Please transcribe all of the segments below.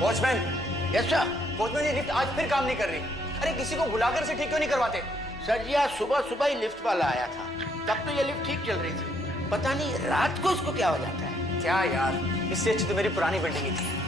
Watchman. Yes sir. Watchman, ये lift आज फिर काम नहीं कर रही। अरे किसी को बुलाकर से ठीक क्यों नहीं करवाते? सर जी, आज सुबह सुबह ही लिफ्ट वाला आया था, तब तो ये लिफ्ट ठीक चल रही थी। पता नहीं रात को इसको क्या हो जाता है। क्या यार, इससे अच्छी तो मेरी पुरानी बिल्डिंग ही थी।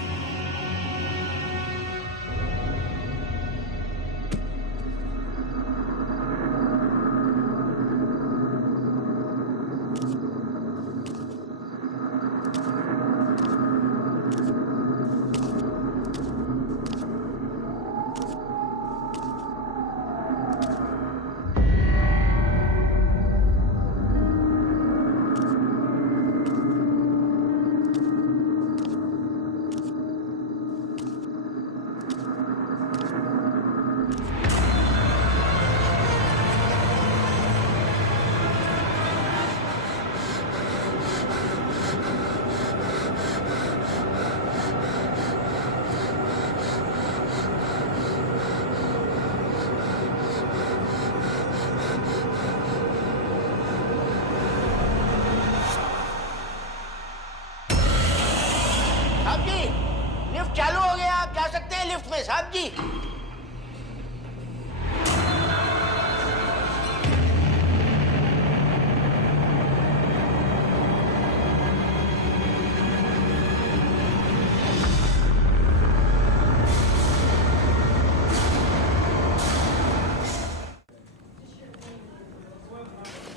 चालू हो गया, आप जा सकते हैं लिफ्ट में साहब जी।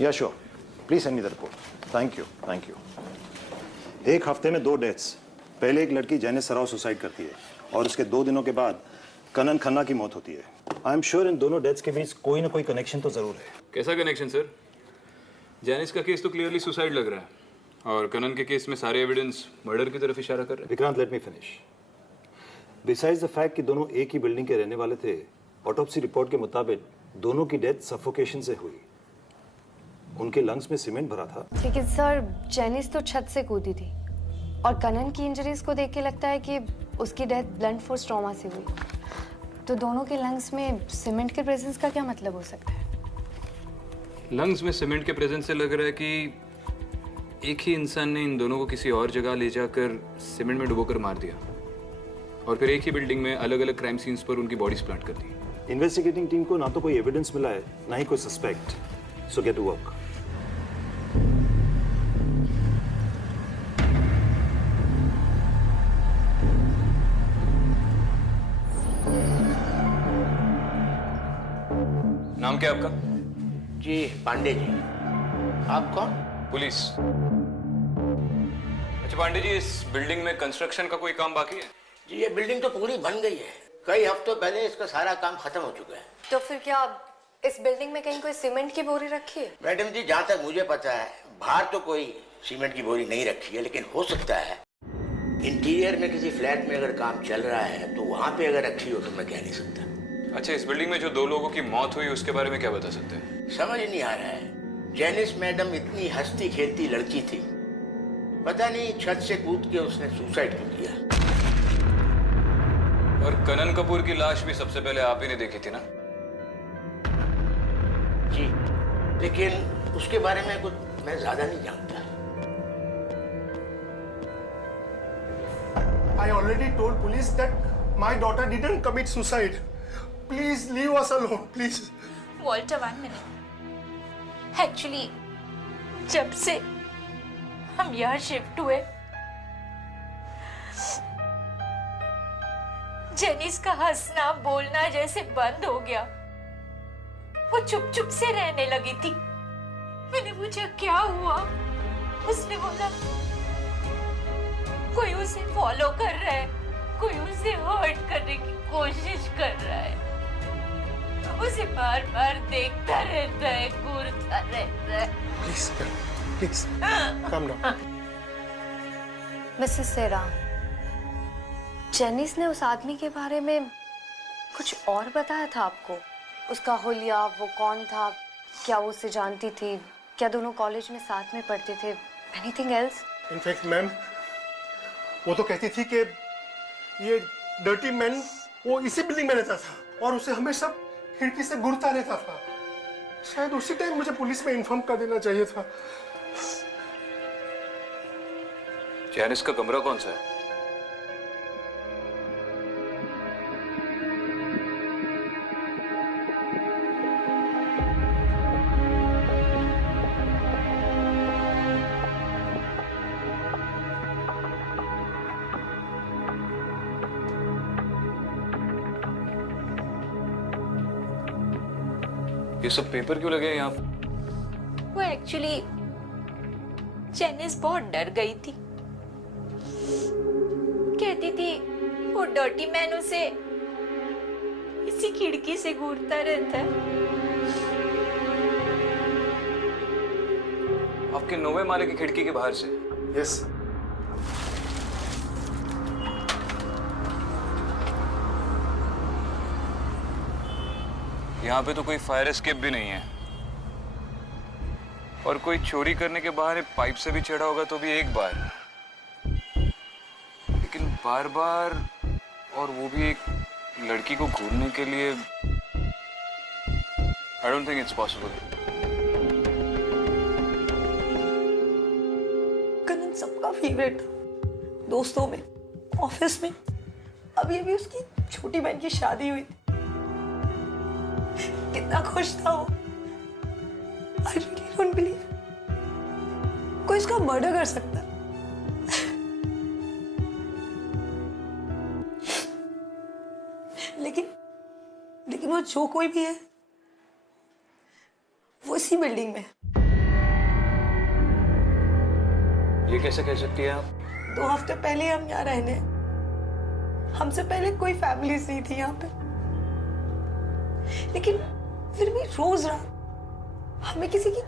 या sure, please send me the report. Thank you, thank you. एक हफ्ते में 2 डेथ्स। पहले एक लड़की जैनिस सराव सुसाइड करती है और उसके 2 दिनों के बाद कनन खन्ना की मौत होती है। आई एम श्योर इन दोनों डेथ्स के बीच कोई ना कोई कनेक्शन तो जरूर है। कैसा कनेक्शन सर? जैनिस का केस तो क्लियरली सुसाइड लग रहा है और कनन के केस में सारे एविडेंस मर्डर की तरफ इशारा कर रहे हैं। Vikrant, let me finish. Besides the fact कि दोनों एक ही बिल्डिंग के रहने वाले थे, ऑटोप्सी रिपोर्ट के मुताबिक दोनों की डेथ सफोकेशन से हुई। उनके लंग्स में सीमेंट भरा था। लेकिन सर, जेनिस तो छत से कूदी थी और कनन की इंजरीज को देख के लगता है कि उसकी डेथ ब्लंट फोर्स ट्रॉमा से हुई। तो दोनों के लंग्स में सीमेंट के प्रेजेंस का क्या मतलब हो सकता है? लंग्स में सीमेंट के प्रेजेंस से लग रहा है कि एक ही इंसान ने इन दोनों को किसी और जगह ले जाकर सीमेंट में डुबोकर मार दिया और फिर एक ही बिल्डिंग में अलग अलग क्राइम सीन्स पर उनकी बॉडीज प्लांट कर दी। इन्वेस्टिगेटिंग टीम को ना तो कोई एविडेंस मिला है, ना ही कोई suspect. So get to work. नाम क्या आपका? जी पांडे जी। आप कौन? पुलिस। अच्छा पांडे जी, इस बिल्डिंग में कंस्ट्रक्शन का कोई काम बाकी है? जी ये बिल्डिंग तो पूरी बन गई है। कई हफ्तों पहले इसका सारा काम खत्म हो चुका है। तो फिर क्या इस बिल्डिंग में कहीं कोई सीमेंट की बोरी रखी है? मैडम जी, जहाँ तक मुझे पता है बाहर तो कोई सीमेंट की बोरी नहीं रखी है, लेकिन हो सकता है इंटीरियर में किसी फ्लैट में अगर काम चल रहा है तो वहाँ पे अगर रखी हो तो मैं कह नहीं सकता। अच्छा, इस बिल्डिंग में जो 2 लोगों की मौत हुई उसके बारे में क्या बता सकते हैं? समझ नहीं आ रहा है। जेनिस मैडम इतनी हंसती खेलती लड़की थी, पता नहीं छत से कूद के उसने सुसाइड क्यों किया। और कनन कपूर की लाश भी सबसे पहले आप ही ने देखी थी ना? जी, लेकिन उसके बारे में कुछ मैं ज्यादा नहीं जानता। I already told police that my daughter didn't commit suicide. Please leave us alone, please. Walter, 1 minute. Actually, जब से हम यहाँ शिफ्ट हुए, जेनिस का हंसना बोलना जैसे बंद हो गया। वो चुप चुप से रहने लगी थी। मैंने पूछा क्या हुआ? उसने बोला कोई उसे फॉलो कर रहा है, कोई उसे हर्ट करने की कोशिश कर रहा है, उसे बार बार देखता रहता है, घूरता रहता है। Please, calm down. Mrs Sarah, Janice ने उस आदमी के बारे में कुछ और बताया था आपको? उसका हुलिया, वो कौन था, क्या वो उसे जानती थी, क्या दोनों कॉलेज में साथ में पढ़ते थे? Anything else? In fact, ma'am, वो तो कहती थी कि ये डर्टी मैन वो इसी बिल्डिंग में रहता था और उसे हमेशा खिड़की से घूरता रहता था। शायद उसी टाइम मुझे पुलिस में इन्फॉर्म कर देना चाहिए था। जेनिस का कमरा कौन सा है? ये सब पेपर क्यों लगे हैं यहाँ पे? वो एक्चुअली जेनिस बहुत डर गई थी। कहती थी वो डर्टी मैन उसे इसी खिड़की से घूरता रहता है। आपके 9वें माले की खिड़की के बाहर से? यस। यहाँ पे तो कोई फायर एस्केप भी नहीं है, और कोई चोरी करने के बहाने पाइप से भी चढ़ा होगा तो भी एक बार, लेकिन बार बार, और वो भी एक लड़की को घूरने के लिए। I don't think it's possible. Kanan सबका फेवरेट था, दोस्तों में, ऑफिस में। अभी अभी उसकी छोटी बहन की शादी हुई थी। कितना खुश था वो। I really don't believe कोई इसका मर्डर कर सकता है। लेकिन वो जो कोई भी है, वो इसी बिल्डिंग में है। ये कैसे कह सकती है आप? 2 हफ्ते पहले हम यहाँ रहने, हमसे पहले कोई फैमिलीज नहीं थी यहाँ पे, लेकिन फिर भी रोज रात हमें किसी की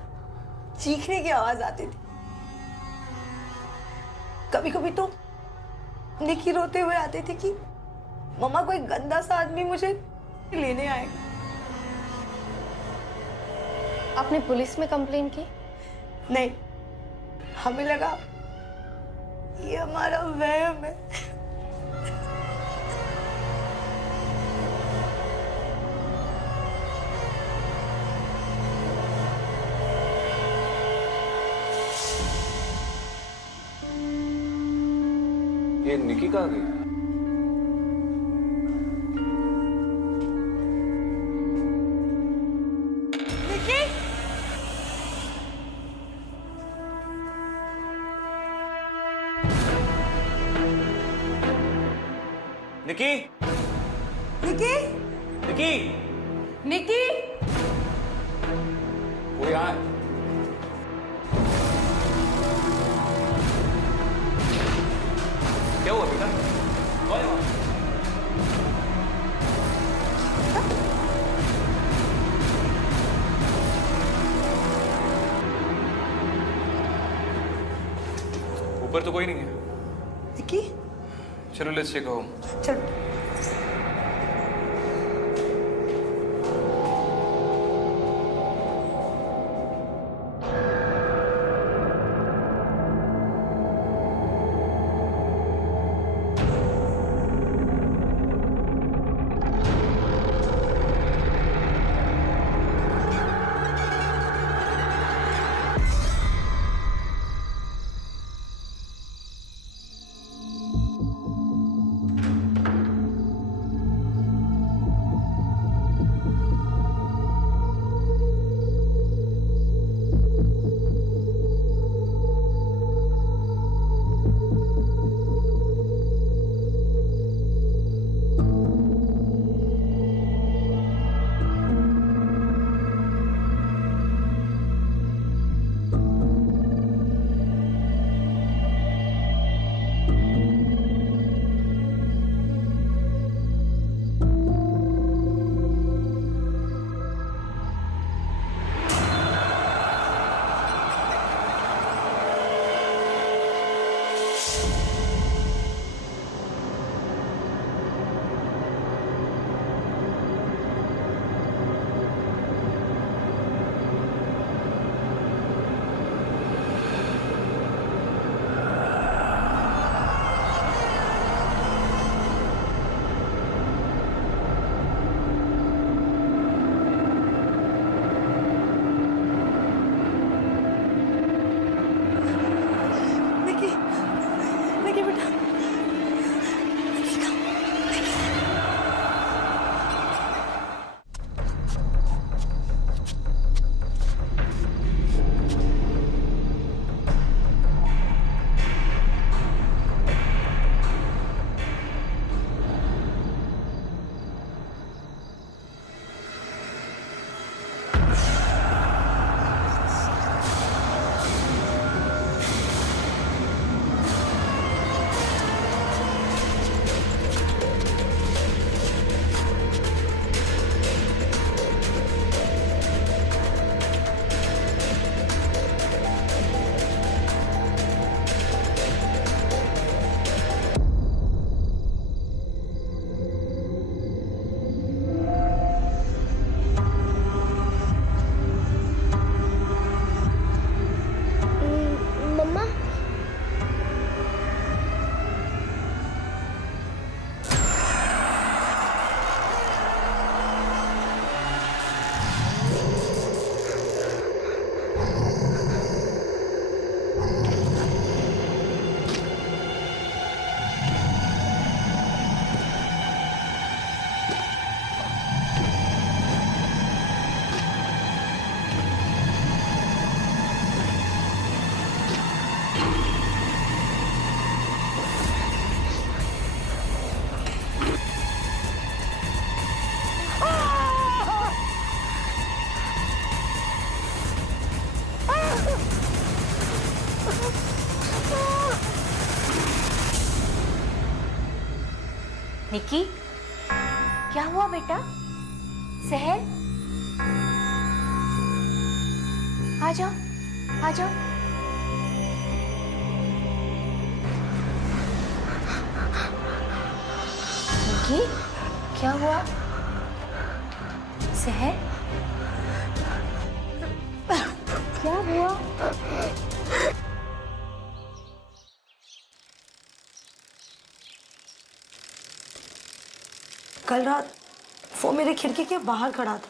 चीखने की आवाज आती थी। कभी कभी तो निकी रोते हुए आती थी कि मम्मा कोई गंदा सा आदमी मुझे लेने आएगा। आपने पुलिस में कंप्लेन की? नहीं, हमें लगा ये हमारा वहम है। ये निकी कहाँ गई? निकी? निकी, निकी? निकी, निकी? वो यहाँ है। क्या हुआ बेटा? कौन है वहाँ? ऊपर तो कोई नहीं है। निकी? चलो लेट्स टेक होम। चल। निकी, क्या हुआ बेटा? सहर, आ जाओ, आ जाओ। निकी, क्या हुआ? सहर, क्या हुआ? कल रात वो मेरे खिड़की के बाहर खड़ा था।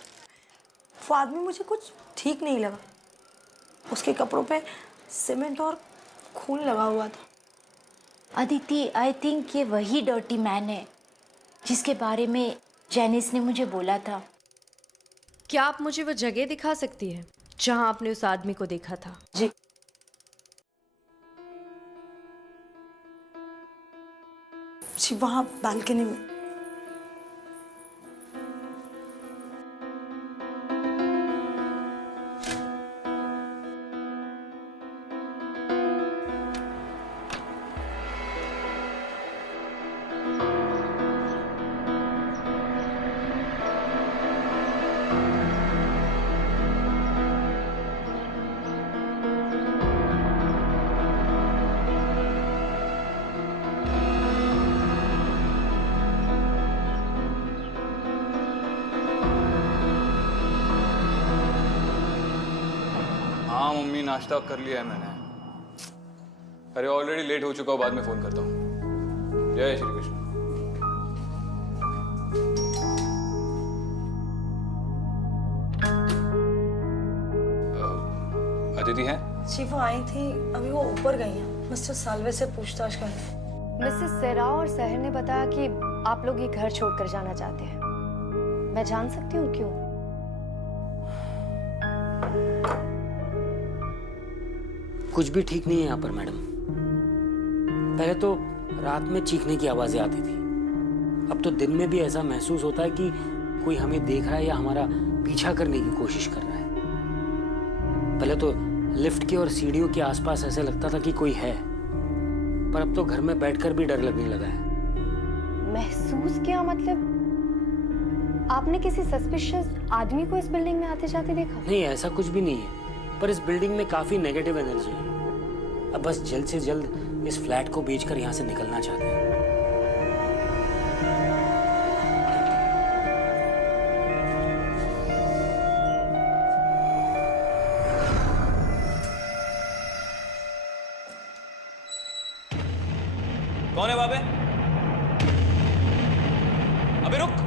वो आदमी मुझे कुछ ठीक नहीं लगा। उसके कपड़ों पे सीमेंट और खून लगा हुआ था। अदिति, आई थिंक ये वही डर्टी मैन है जिसके बारे में जेनिस ने मुझे बोला था। क्या आप मुझे वो जगह दिखा सकती हैं जहां आपने उस आदमी को देखा था? जी, जी वहाँ बालकनी में। हाँ मम्मी, नाश्ता कर लिया है मैंने। अरे ऑलरेडी लेट हो चुका हूँ, बाद में फोन करता हूँ। जय श्री कृष्ण। अदिति है? जी वो आई थी, अभी वो ऊपर गई हैं मिस्टर साल्वे से पूछताछ करने। मिसेस सेरा और सहर ने बताया कि आप लोग ये घर छोड़कर जाना चाहते हैं। मैं जान सकती हूँ क्यों? कुछ भी ठीक नहीं है यहाँ पर मैडम। पहले तो रात में चीखने की आवाजें आती थी, अब तो दिन में भी ऐसा महसूस होता है कि कोई हमें देख रहा है या हमारा पीछा करने की कोशिश कर रहा है। पहले तो लिफ्ट के और सीढ़ियों के आसपास ऐसे लगता था कि कोई है, पर अब तो घर में बैठकर भी डर लगने लगा है। महसूस क्या मतलब? आपने किसी सस्पिशियस आदमी को इस बिल्डिंग में आते जाते देखा? नहीं, ऐसा कुछ भी नहीं है, पर इस बिल्डिंग में काफी नेगेटिव एनर्जी है। अब बस जल्द से जल्द इस फ्लैट को बेचकर यहाँ से निकलना चाहते हैं। कौन है वहां पे? अबे रुक।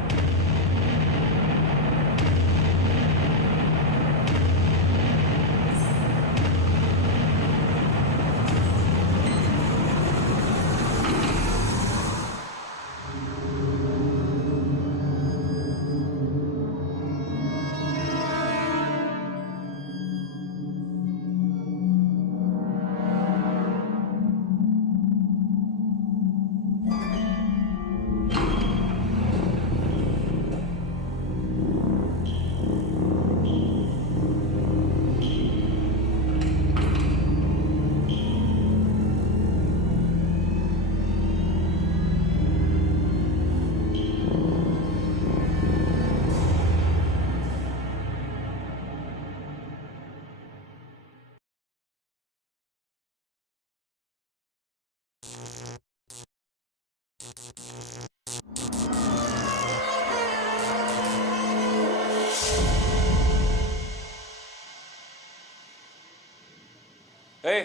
ए,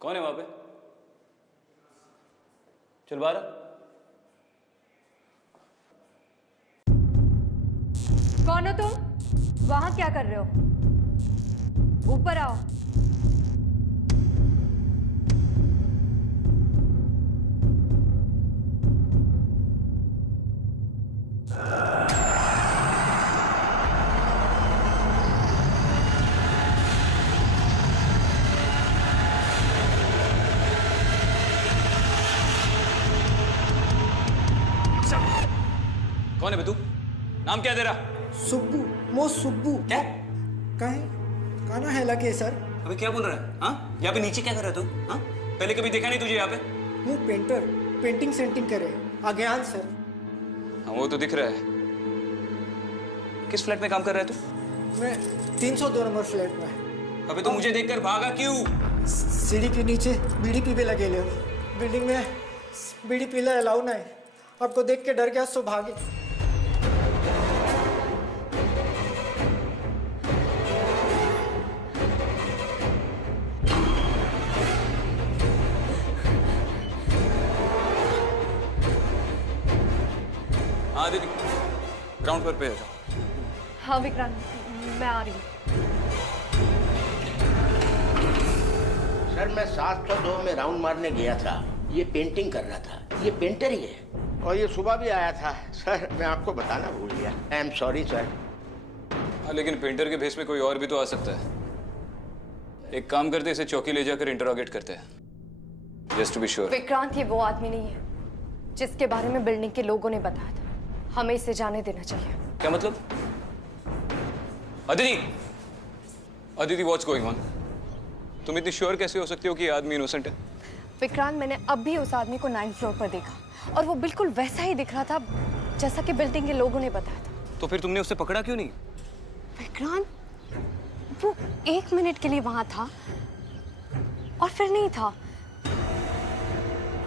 कौन है वहां पे? चल बाहर आ। कौन हो तुम? वहां क्या कर रहे हो? ऊपर आओ। कौन है बे तू? नाम क्या है तेरा? सुब्बू, मो सुब्बू। क्या? काना है लगे सर। अबे क्या बोल रहा है? हाँ, यहाँ पे नीचे क्या कर रहा है तू? हाँ, पहले कभी देखा नहीं तुझे यहाँ पे? मु पेंटर पेंटिंग सेंटिंग करे अज्ञान सर। हाँ वो तो दिख रहा है। किस फ्लैट में काम कर रहा है तू? मैं 302 नंबर फ्लैट में। अबे तो मुझे देखकर भागा क्यों? सीढ़ी के नीचे बीड़ी पीवे लगे ले। बिल्डिंग में बीड़ी पीला अलाउ ना है। आपको देख के डर गया सो भागे। हाँ दीदी, ग्राउंड फ्लोर पे आ जाओ। हाँ विक्रांत, मैं आ रही हूँ। सर मैं 702 में राउंड मारने गया था। ये पेंटिंग कर रहा था। ये पेंटर ही है और ये सुबह भी आया था। सर मैं आपको बताना भूल गया। I am sorry sir. हाँ लेकिन पेंटर के भेस में कोई और भी तो आ सकता है। एक काम करते, इसे चौकी ले जाकर इंटरोगेट करते हैं, just to be sure. Vikrant ये वो आदमी नहीं है जिसके बारे में बिल्डिंग के लोगों ने बताया था। हमें इसे जाने देना चाहिए। क्या मतलब? Aditi, Aditi what's going on? तुम इतनी श्योर कैसे हो सकती हो कि ये आदमी इनोसेंट है? विक्रांत मैंने अब भी उस आदमी को 9th फ्लोर पर देखा और वो बिल्कुल वैसा ही दिख रहा था जैसा कि बिल्डिंग के लोगों ने बताया था। तो फिर तुमने उसे पकड़ा क्यों नहीं? विक्रांत वो 1 मिनट के लिए वहां था और फिर नहीं था।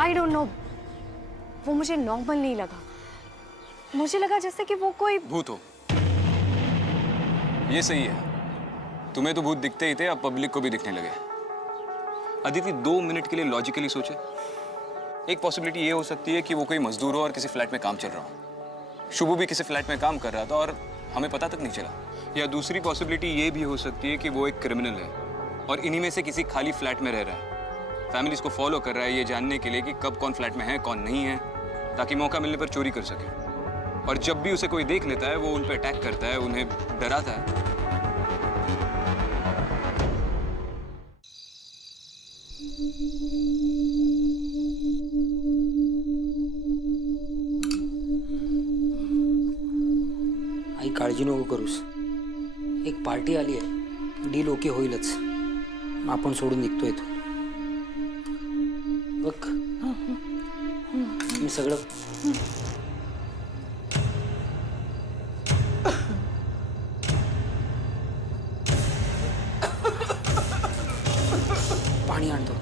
आई डोंट नो, वो मुझे नॉर्मल नहीं लगा। मुझे लगा जैसे कि वो कोई भूत हो। ये सही है, तुम्हें तो भूत दिखते ही थे, अब पब्लिक को भी दिखने लगे। अदिति 2 मिनट के लिए लॉजिकली सोचे। एक पॉसिबिलिटी ये हो सकती है कि वो कोई मजदूर हो और किसी फ्लैट में काम चल रहा हो। शुभू भी किसी फ्लैट में काम कर रहा था और हमें पता तक नहीं चला। या दूसरी पॉसिबिलिटी ये भी हो सकती है कि वो एक क्रिमिनल है और इन्हीं में से किसी खाली फ्लैट में रह रहा है। फैमिली इसको फॉलो कर रहा है ये जानने के लिए कि कब कौन फ्लैट में है कौन नहीं है, ताकि मौका मिलने पर चोरी कर सके। और जब भी उसे कोई देख लेता है वो उन पर अटैक करता है, उन्हें डराता है। आई काळजी नको करूस. एक पार्टी आली आहे, डील ओके होईलच. आपण सोडून निघतोय तो. बघ मी सगळं पाणी आणतो.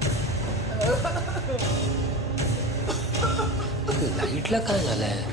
लाईटला काय झालंय?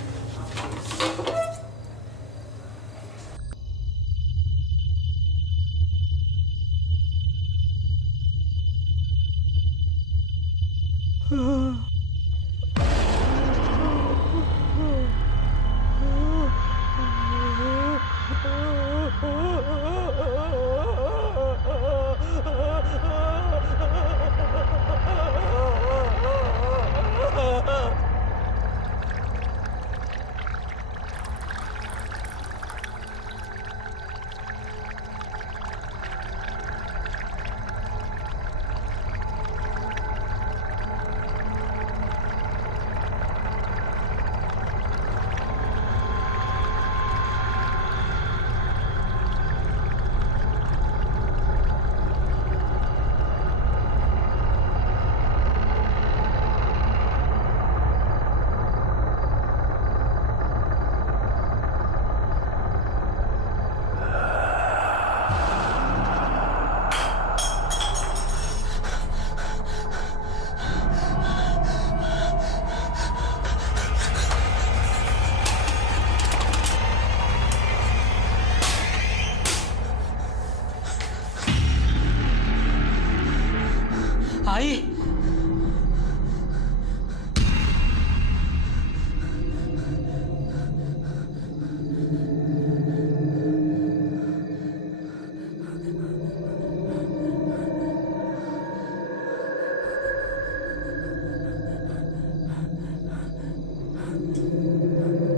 आई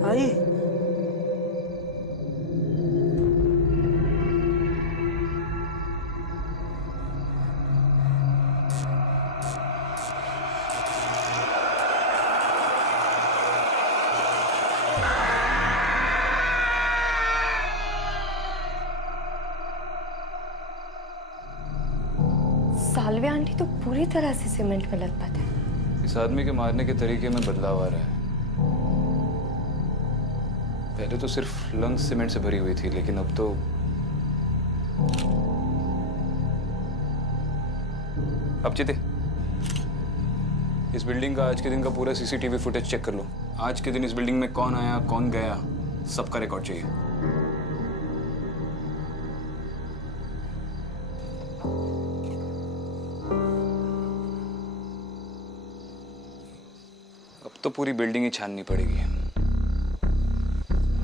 आई सालवे आंटी तो पूरी तरह से सीमेंट में लत पाते हैं। इस आदमी के मारने के तरीके में बदलाव आ रहा है। पहले तो सिर्फ लंग्स सीमेंट से भरी हुई थी, लेकिन अब तो अब चिते, इस बिल्डिंग का आज के दिन का पूरा सीसीटीवी फुटेज चेक कर लो। आज के दिन इस बिल्डिंग में कौन आया, कौन गया, सबका रिकॉर्ड चाहिए। अब तो पूरी बिल्डिंग ही छाननी पड़ेगी।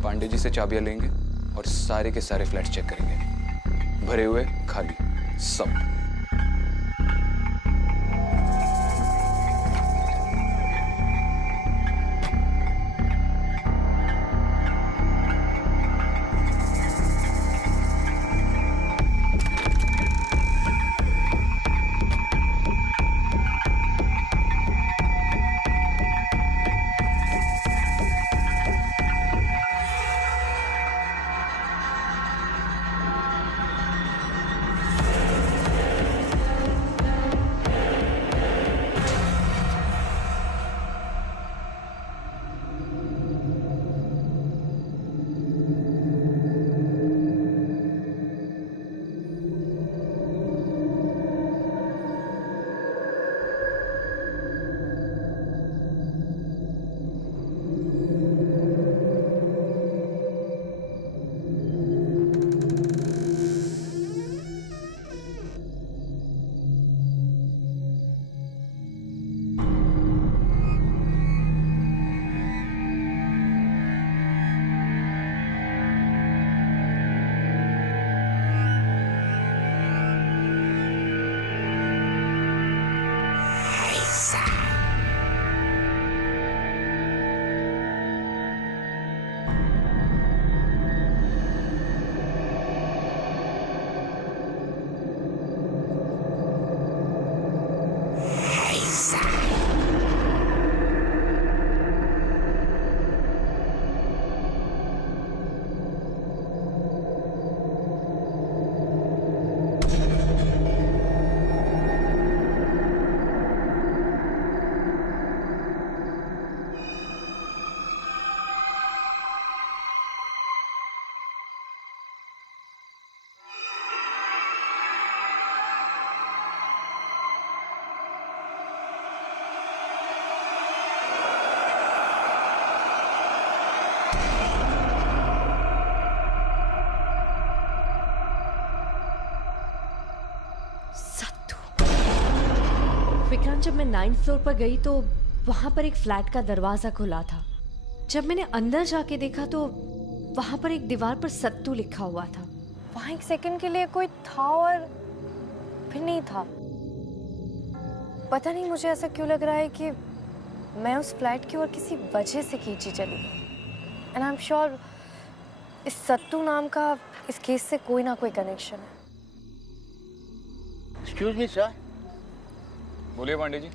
पांडे जी से चाबियां लेंगे और सारे के सारे फ्लैट चेक करेंगे, भरे हुए, खाली, सब। विक्रांत, जब मैं 9th फ्लोर पर गई तो वहां पर एक फ्लैट का दरवाजा खुला था। जब मैंने अंदर जाके देखा तो वहां पर एक दीवार पर सत्तू लिखा हुआ था। वहाँ एक सेकंड के लिए कोई था और फिर नहीं था। पता नहीं मुझे ऐसा क्यों लग रहा है कि मैं उस फ्लैट की ओर किसी वजह से खींची चली गई। एंड आई एम श्योर इस सत्तू नाम का इस केस से कोई ना कोई कनेक्शन है। Excuse me sir. बोलिए पांडे जी।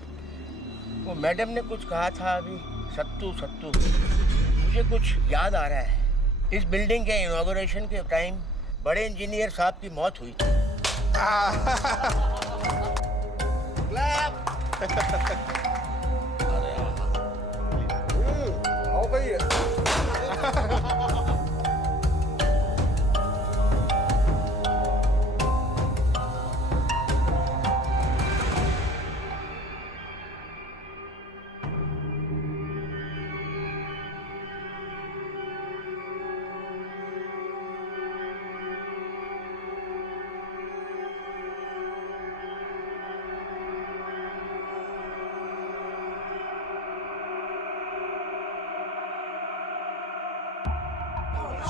वो मैडम ने कुछ कहा था अभी, सत्तू सत्तू, मुझे कुछ याद आ रहा है। इस बिल्डिंग के इनॉग्रेशन के टाइम बड़े इंजीनियर साहब की मौत हुई थी। आओ भाई।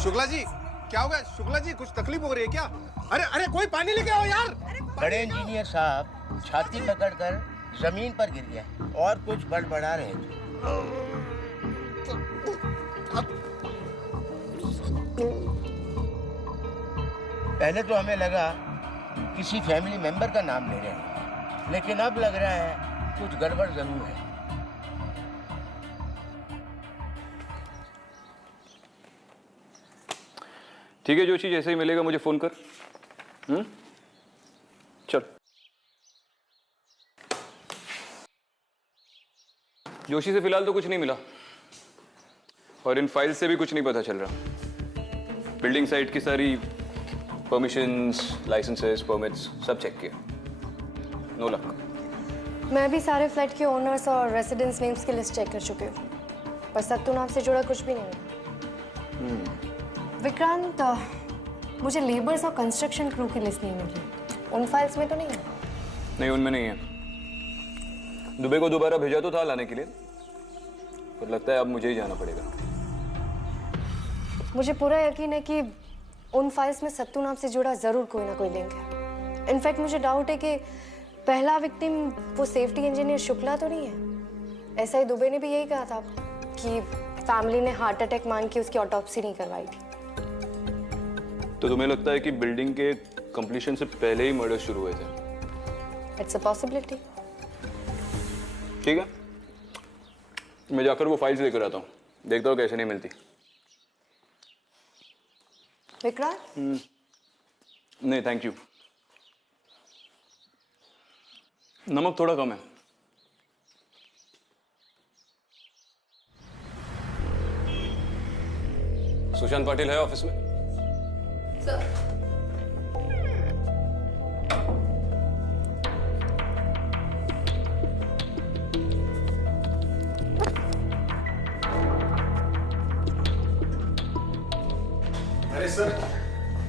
शुक्ला जी, क्या हो गया? शुक्ला जी, कुछ तकलीफ हो रही है क्या? अरे अरे, कोई पानी लेके आओ यार। बड़े इंजीनियर साहब छाती पकड़कर जमीन पर गिर गया और कुछ बड़बड़ा रहे थे। पहले तो हमें लगा किसी फैमिली मेंबर का नाम ले रहे हैं, लेकिन अब लग रहा है कुछ गड़बड़ जरूर है। ठीक है जोशी, जैसे ही मिलेगा मुझे फोन कर। चल। जोशी से फिलहाल तो कुछ नहीं मिला और इन फाइल्स से भी कुछ नहीं पता चल रहा। बिल्डिंग साइट की सारी परमिशंस, लाइसेंसेस, परमिट्स सब चेक किया, नो लक। मैं भी सारे फ्लैट के ओनर्स और रेसिडेंट्स नेम्स की लिस्ट चेक कर चुकी हूँ, पर सत्तू नाम से जुड़ा कुछ भी नहीं है। विक्रांत, मुझे लेबर्स और कंस्ट्रक्शन क्रू की लिस्ट नहीं मिली। उन फाइल्स में तो नहीं है? नहीं, उनमें नहीं है। दुबई को दोबारा भेजा तो था लाने के लिए, पर लगता है अब मुझे ही जाना पड़ेगा। मुझे पूरा यकीन है कि उन फाइल्स में सत्तू नाम से जुड़ा जरूर कोई ना कोई लिंक है। इनफैक्ट मुझे डाउट है कि पहला विक्टिम वो सेफ्टी इंजीनियर शुक्ला तो नहीं है। ऐसा ही दुबे ने भी यही कहा था कि फैमिली ने हार्ट अटैक मान के उसकी ऑटोप्सी नहीं करवाई थी। तो तुम्हें लगता है कि बिल्डिंग के कंप्लीशन से पहले ही मर्डर शुरू हुए थे? It's a possibility. ठीक है, मैं जाकर वो फाइल्स लेकर आता हूँ, देखता हूँ कैसे नहीं मिलती। विक्रांत? नहीं थैंक यू, नमक थोड़ा कम है। सुशांत पाटिल है ऑफिस में? सर, अरे सर,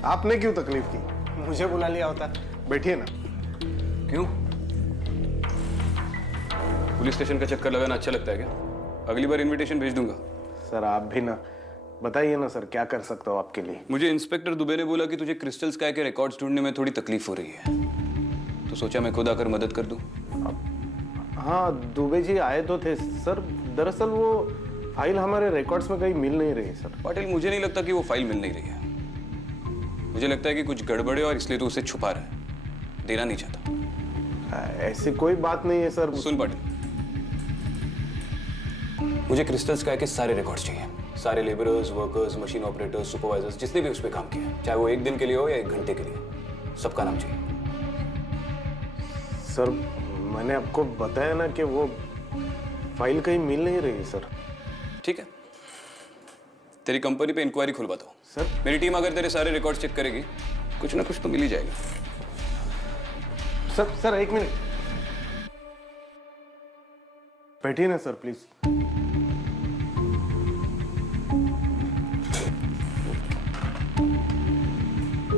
आपने क्यों तकलीफ की? मुझे बुला लिया होता। बैठिए ना। क्यों? पुलिस स्टेशन का चक्कर लगाना अच्छा लगता है क्या? अगली बार इनविटेशन भेज दूंगा। सर आप भी ना, बताइए ना सर, क्या कर सकता हूँ आपके लिए? मुझे इंस्पेक्टर दुबे ने बोला कि तुझे क्रिस्टल स्काई के रिकॉर्ड्स ढूंढने में थोड़ी तकलीफ हो रही है, तो सोचा मैं खुद आकर मदद कर दूं। हाँ, दुबे जी आए तो थे सर। दरअसल वो फाइल हमारे रिकॉर्ड्स में कहीं मिल नहीं रही सर। पाटिल, मुझे नहीं लगता कि वो फाइल मिल नहीं रही है। मुझे लगता है कि कुछ गड़बड़ है और इसलिए तो उसे छुपा रहा है, देना नहीं चाहता। ऐसी कोई बात नहीं है सर। सुन पाटिल, मुझे क्रिस्टल स्काई के सारे रिकॉर्ड्स चाहिए, सारे labourers, workers, machine operators, supervisors, जिसने भी उस पर काम किया, चाहे वो 1 दिन के लिए हो या 1 घंटे के लिए, सबका नाम चाहिए। सर मैंने आपको बताया ना कि वो फाइल कहीं मिल नहीं रही सर। ठीक है, तेरी कंपनी पे इंक्वायरी खुलवाता हूँ सर। मेरी टीम अगर तेरे सारे रिकॉर्ड्स चेक करेगी, कुछ ना कुछ तो मिल ही जाएगा। सर 1 मिनट बैठिए ना सर प्लीज।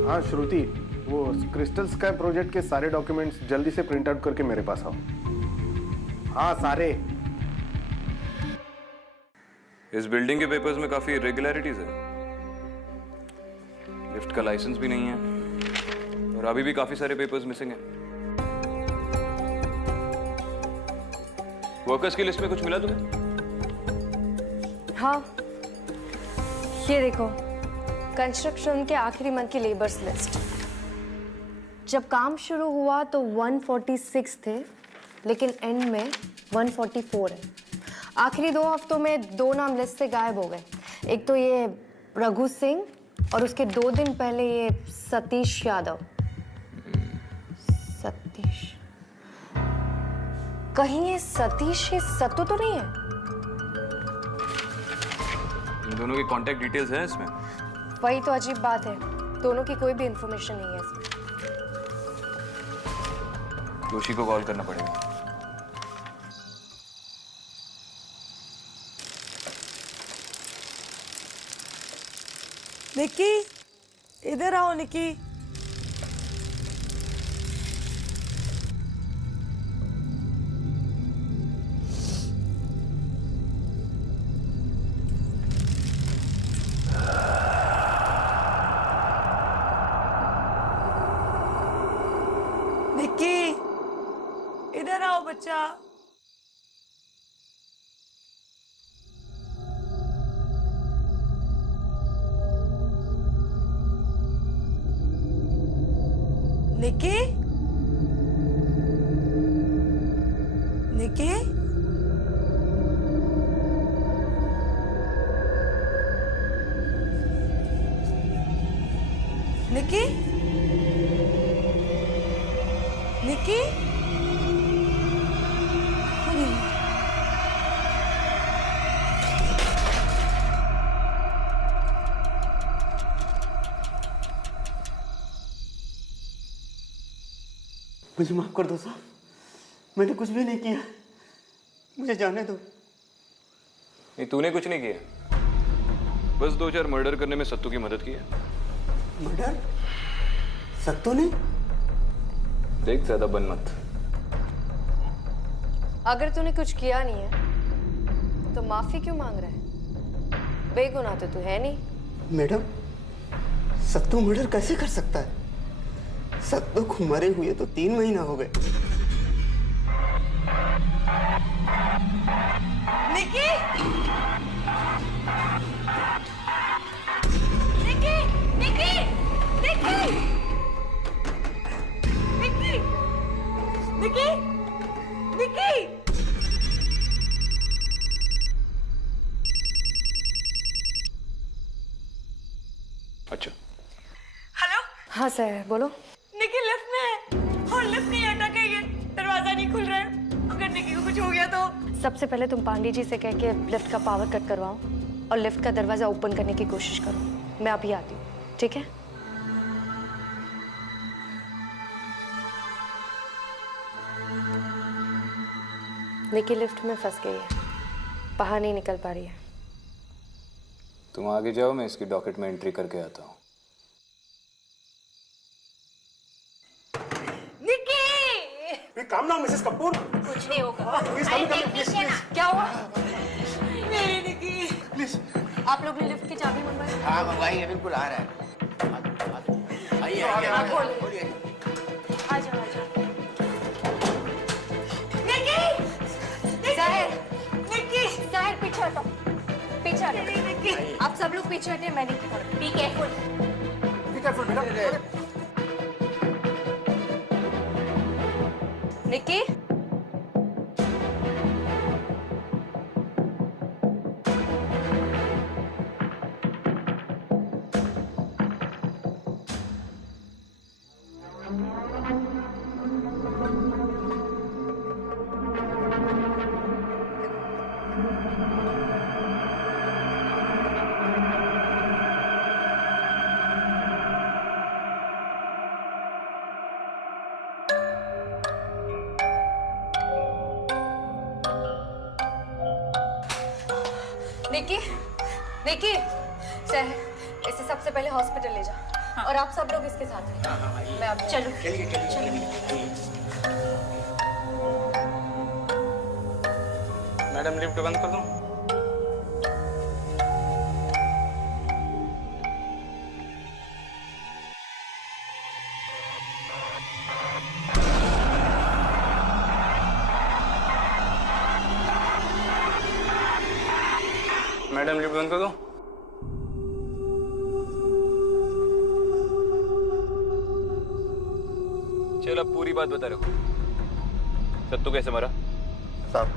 हाँ श्रुति, वो क्रिस्टल स्काई प्रोजेक्ट के सारे डॉक्यूमेंट्स जल्दी से प्रिंट आउट करके मेरे पास आओ। हाँ सारे। इस बिल्डिंग के पेपर्स में काफी इरेगुलरिटीज है। लिफ्ट का लाइसेंस भी नहीं है और अभी भी काफी सारे पेपर्स मिसिंग हैं। वर्कर्स की लिस्ट में कुछ मिला तुम्हें? हाँ, ये देखो, कंस्ट्रक्शन के आखिरी मंथ की लेबर्स लिस्ट। जब काम शुरू हुआ तो 146 थे, लेकिन एंड में 144 है। आखिरी 2 हफ्तों में 2 नाम लिस्ट से गायब हो गए। एक तो ये रघु सिंह और उसके 2 दिन पहले ये सतीश यादव। सतीश, कहीं ये सतीश ये सत्तू तो नहीं है? इन दोनों की कांटेक्ट डिटेल्स हैं इसमें? वही तो अजीब बात है, दोनों की कोई भी इंफॉर्मेशन नहीं है इसमें। जोशी को कॉल करना पड़ेगा। निक्की, इधर आओ निक्की। निक्की, इधर आओ बच्चा। निक्की, निक्की, निक्की, निक्की, मुझे माफ कर दो साहब, मैंने कुछ भी नहीं किया, मुझे जाने दो। नहीं, तूने कुछ नहीं किया, बस 2-4 मर्डर करने में सत्तू की मदद की है। मर्डर? सत्तू ने? देख, ज्यादा बन मत। अगर तूने कुछ किया नहीं है तो माफी क्यों मांग रहा है? बेगुनाह तो तू है नहीं। मैडम, सत्तू मर्डर कैसे कर सकता है? सत्तू को मरे हुए तो 3 महीना हो गए। निकी! निकी! निकी! निकी! निकी! निकी! निकी! अच्छा। हेलो? हाँ सर, बोलो। निकी लिफ्ट में है और लिफ्ट नहीं अटक गई है, दरवाजा नहीं खुल रहा है। अगर निकी को कुछ हो गया तो? सबसे पहले तुम पांडे जी से कह के लिफ्ट का पावर कट करवाओ और लिफ्ट का दरवाजा ओपन करने की कोशिश करो। मैं अभी आती हूँ, ठीक है? निकी लिफ्ट में फंस गई है, बाहर नहीं निकल पा रही है। तुम आगे जाओ, मैं इसकी डॉकेट में एंट्री करके आता हूँ। निकी! काम नाउ मिसेस कपूर। कुछ नहीं होगा। प्लीज क्या हुआ? मेरी निकी! प्लीज। आप लोग ने लिफ्ट की चाबी मंगवाई? हाँ मंगवाई है, बिल्कुल आ रहा है। आइए आइए बोलिए। आ जाओ, आ जाओ। साहिर पीछे हटो, पीछे हटो। आप सब लोग पीछे हटे, मैं नहीं। Be careful. बी केयरफुल बेटा। निकी, निकी, निकी, सर, इसे सबसे पहले हॉस्पिटल ले जा। और आप सब लोग इसके साथ हैं। मैं अब चलो। चलिए। मैडम लिफ्ट बंद कर दो। मैडम लिफ्ट बंद कर दो। चल अब पूरी बात बता रखो। सत्तू कैसे मरा? साहब,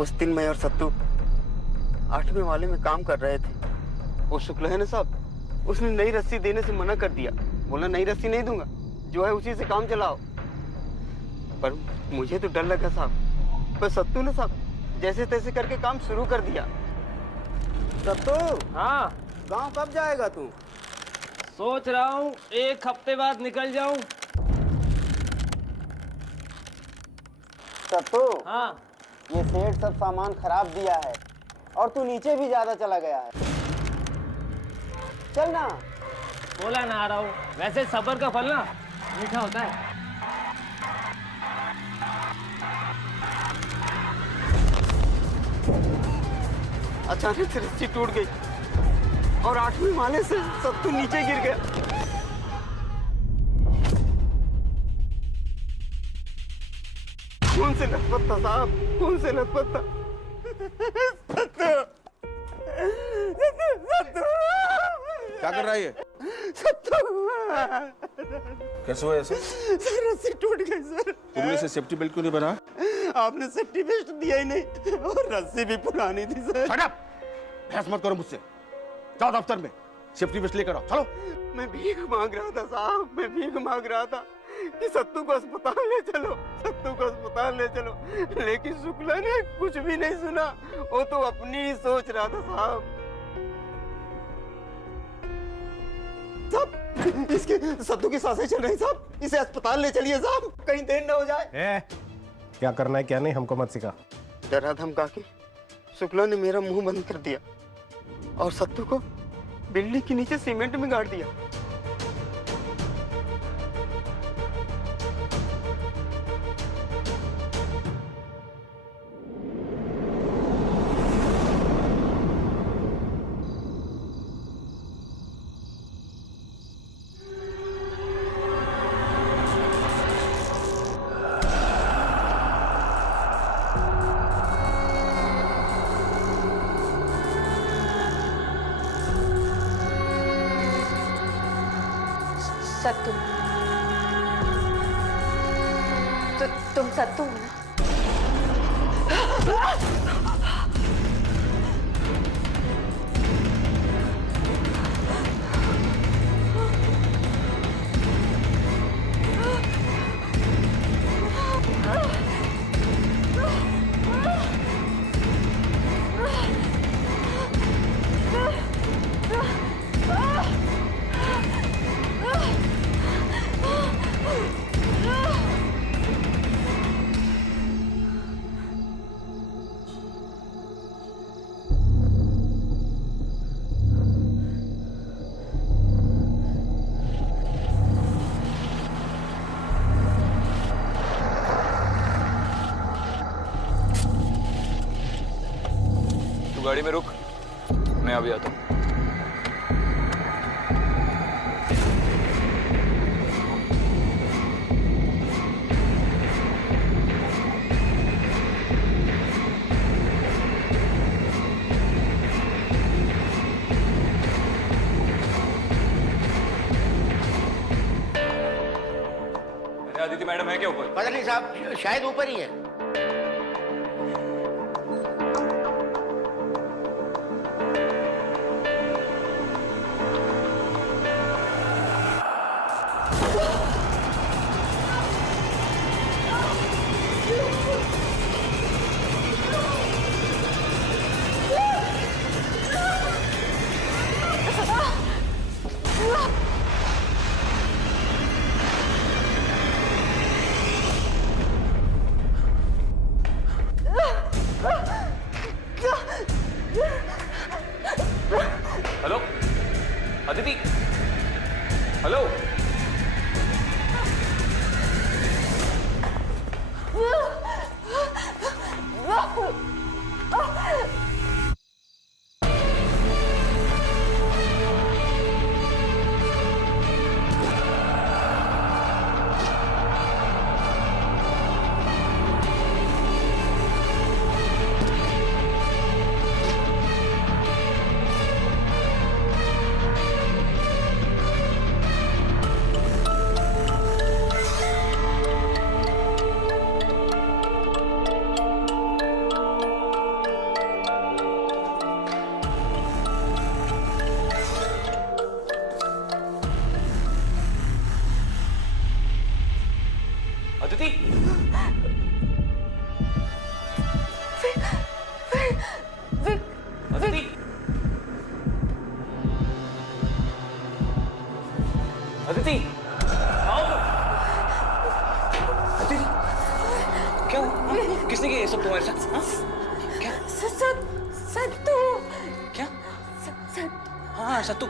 उस दिन मैं और सत्तू 8वें वाले में काम कर रहे थे। वो शुक्ल है ना साहब, उसने नई रस्सी देने से मना कर दिया। बोला नई रस्सी नहीं दूंगा, जो है उसी से काम चलाओ। पर मुझे तो डर लगा साहब। पर सत्तू ने साहब जैसे तैसे करके काम शुरू कर दिया। सत्तू, हाँ गांव कब जाएगा तू? सोच रहा हूँ 1 हफ्ते बाद निकल जाऊं। सत्तू, हाँ ये सेठ सब सामान खराब दिया है और तू नीचे भी ज्यादा चला गया है। चल ना। बोला ना आ रहा हूँ। वैसे सब्र का फल ना मीठा होता है। अचानक से रस्सी टूट गई और 8वें माले से सत्तू नीचे गिर गया। खून से लथपथ था साहब, खून से लथपथ था। सत्तू, सत्तू, क्या कर रहा है ये? सत्तू, कैसे हुआ ऐसे? सर रस्सी टूट गई सर। तुमने इसे सेफ्टी बेल्ट क्यों नहीं बना? आपने सेफ्टी बेल्ट दिया ही नहीं और रस्सी भी पुरानी थी सर। Shut up! बहस मत करो मुझसे। जाओ दफ्तर में सेफ्टी बेल्ट लेकर आओ। चलो। मैं भीख मांग रहा था साहब, मैं भीख मांग रहा था कि सत्तू को अस्पताल ले चलो, सत्तू को अस्पताल ले चलो। लेकिन शुक्ला ने कुछ भी नहीं सुना, वो तो अपनी ही सोच रहा था साहब। सब इसके सत्तू की सांसें चल रही साहब, इसे अस्पताल ले चलिए साहब, कहीं देर न हो जाए। क्या करना है क्या नहीं हमको मत सिखा। डरा धमका के शुक्ला ने मेरा मुंह बंद कर दिया और सत्तू को बिल्डिंग के नीचे सीमेंट में गाड़ दिया। सत्तू, तुम सत्तू हो ना? गाड़ी में रुक, मैं अभी आता हूँ। अदिति मैडम है क्या ऊपर? पता नहीं साहब, शायद ऊपर ही है। Hello Aditi, hello. अदिति, अदिति, अदिति, आओ। अदिति, क्या हुआ? किसने किया ये सब तुम्हारे साथ? हाँ? क्या? सत्तू। क्या? हाँ, सत्तू,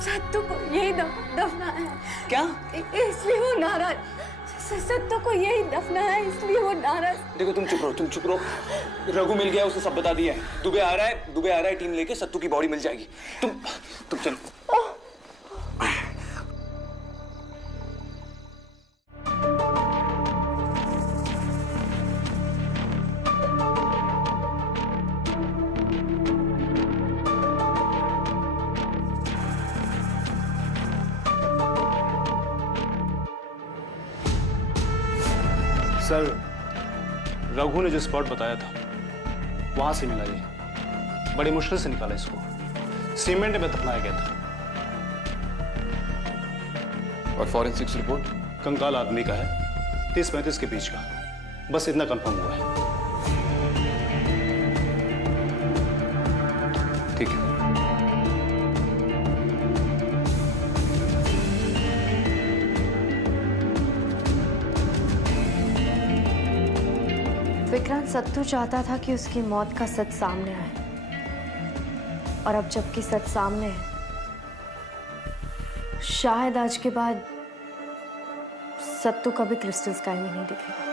सत्तू को यही दफनाया। क्या? इसलिए वो नाराज। सत्तू को यही दफनाया, इसलिए वो नाराज। देखो तुम चुप रहो। रघु मिल गया, उसने सब बता दिया है। दुबे आ रहा है, टीम लेके सत्तू की बॉडी मिल जाएगी। तुम चलो। सर, रघु ने जो स्पॉट बताया था वहां से मिला ये। बड़ी मुश्किल से निकाला इसको। सीमेंट में दफनाया गया था। और फॉरेंसिक्स रिपोर्ट? कंकाल आदमी का है, 30-35 के बीच का। बस इतना कंफर्म हुआ है। ठीक है। विक्रांत सत्तू चाहता था कि उसकी मौत का सच सामने आए, और अब जबकि सच सामने है, शायद आज के बाद सत्तू कभी क्रिस्टल स्काई में नहीं दिखेगा।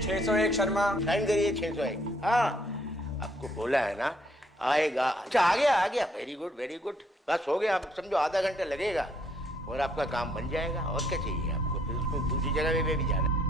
601 शर्मा साइन करिए 601। हाँ आपको बोला है ना आएगा। अच्छा आ गया वेरी गुड बस हो गया। आप समझो आधा घंटा लगेगा और आपका काम बन जाएगा। और क्या चाहिए आपको? फिर उसको दूसरी जगह पे भी जाना है।